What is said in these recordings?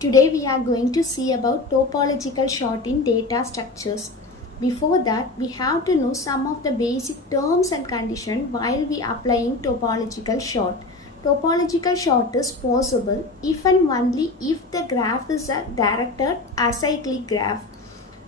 Today we are going to see about topological sort in data structures. Before that, we have to know some of the basic terms and conditions while we applying topological sort. Topological sort is possible if and only if the graph is a directed acyclic graph.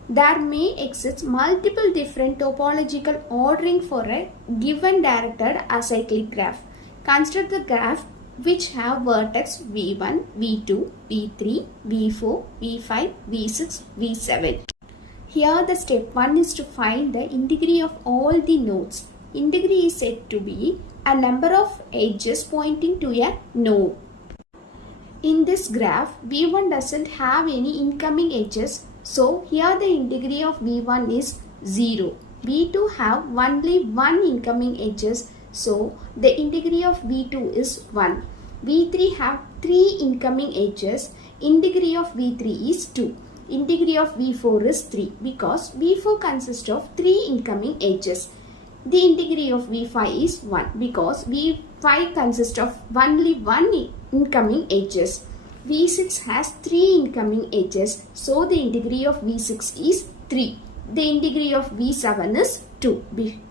There may exist multiple different topological ordering for a given directed acyclic graph. Consider the graph which have vertex v1, v2, v3, v4, v5, v6, v7. Here the step 1 is to find the integrity of all the nodes. Integrity is said to be a number of edges pointing to a node. In this graph, v1 doesn't have any incoming edges, so here the integrity of v1 is 0. v2 have only one incoming edges, so the integrity of v2 is 1. v3 have 3 incoming edges. Integrity of v3 is 2. Integrity of v4 is 3 because v4 consists of 3 incoming edges. The integrity of v5 is 1 because v5 consists of only one incoming edges. v6 has 3 incoming edges, so the integrity of v6 is 3. The integrity of v7 is 2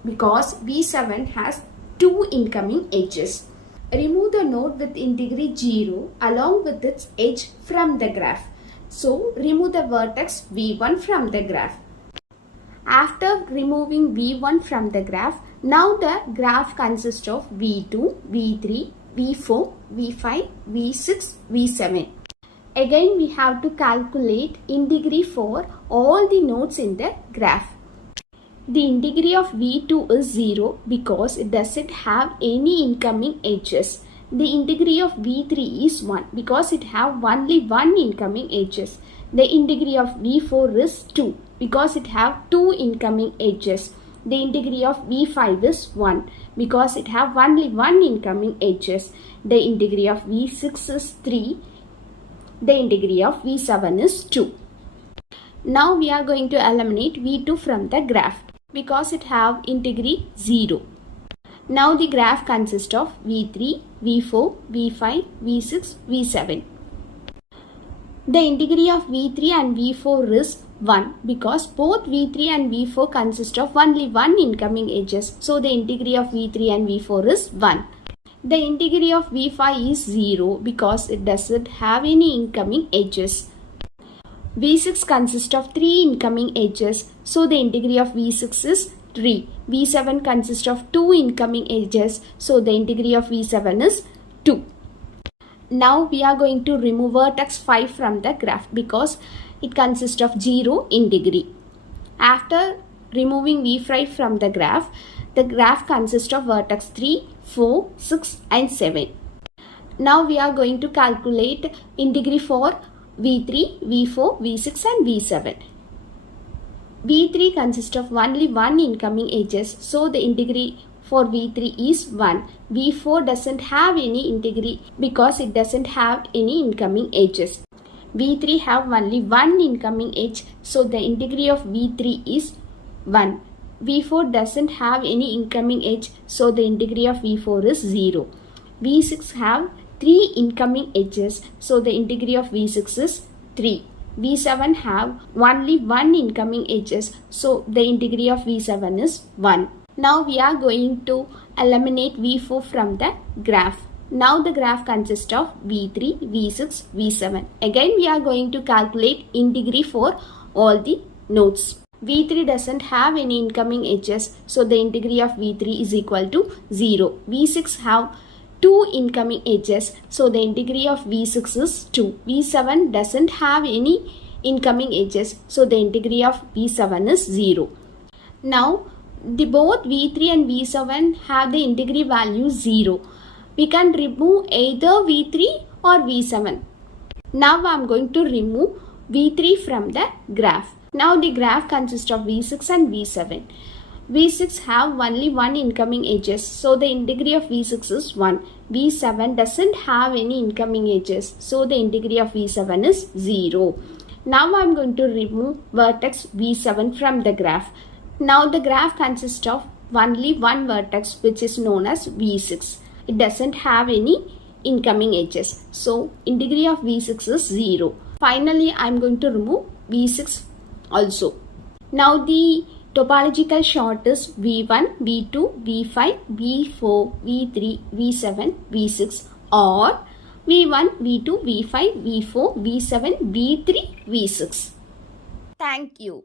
because v7 has 2 incoming edges. Remove the node with integrity 0 along with its edge from the graph. So, remove the vertex v1 from the graph. After removing v1 from the graph, now the graph consists of v2, v3, v4, v5, v6, v7. Again, we have to calculate integrity for all the nodes in the graph. The integrity of v2 is 0 because it doesn't have any incoming edges. The integrity of v3 is 1 because it have only one incoming edges. The integrity of v4 is 2 because it have 2 incoming edges. The integrity of v5 is 1 because it have only one incoming edges. The integrity of v6 is 3. The integrity of v7 is 2. Now we are going to eliminate v2 from the graph because it have integrity 0. Now the graph consists of v3, v4, v5, v6, v7. The integrity of v3 and v4 is 1 because both v3 and v4 consist of only one incoming edges. So the integrity of v3 and v4 is 1. The integrity of v5 is 0 because it doesn't have any incoming edges. v6 consists of 3 incoming edges, so the integrity of v6 is 3. v7 consists of 2 incoming edges, so the integrity of v7 is 2. Now we are going to remove vertex 5 from the graph because it consists of 0 integrity. After removing v5 from the graph consists of vertex 3, 4, 6 and 7. Now we are going to calculate integrity for v3, v4, v6 and v7. v3 consists of only one incoming edges, so the integrity for v3 is 1. v4 doesn't have any integrity because it doesn't have any incoming edges. v3 have only one incoming edge, so the integrity of v3 is 1. v4 doesn't have any incoming edge, so the integrity of v4 is 0. v6 have 3 incoming edges, so the integrity of v6 is 3. v7 have only one incoming edges, so the integrity of v7 is 1. Now we are going to eliminate v4 from the graph. Now the graph consists of v3, v6, v7. Again we are going to calculate integrity for all the nodes. v3 doesn't have any incoming edges, so the integrity of v3 is equal to 0. v6 have 2 incoming edges, so the integrity of v6 is 2. v7 doesn't have any incoming edges, so the integrity of v7 is 0. Now both v3 and v7 have the integrity value 0. We can remove either v3 or v7. Now I am going to remove v3 from the graph. Now the graph consists of v6 and v7. v6 have only one incoming edges, so the integrity of v6 is 1. v7 doesn't have any incoming edges, so the integrity of v7 is 0. Now I am going to remove vertex v7 from the graph. Now the graph consists of only one vertex, which is known as v6. It doesn't have any incoming edges, so integrity of v6 is 0. Finally, I am going to remove V6 also. Now the topological sort is V1, V2, V5, V4, V3, V7, V6 or V1, V2, V5, V4, V7, V3, V6. Thank you.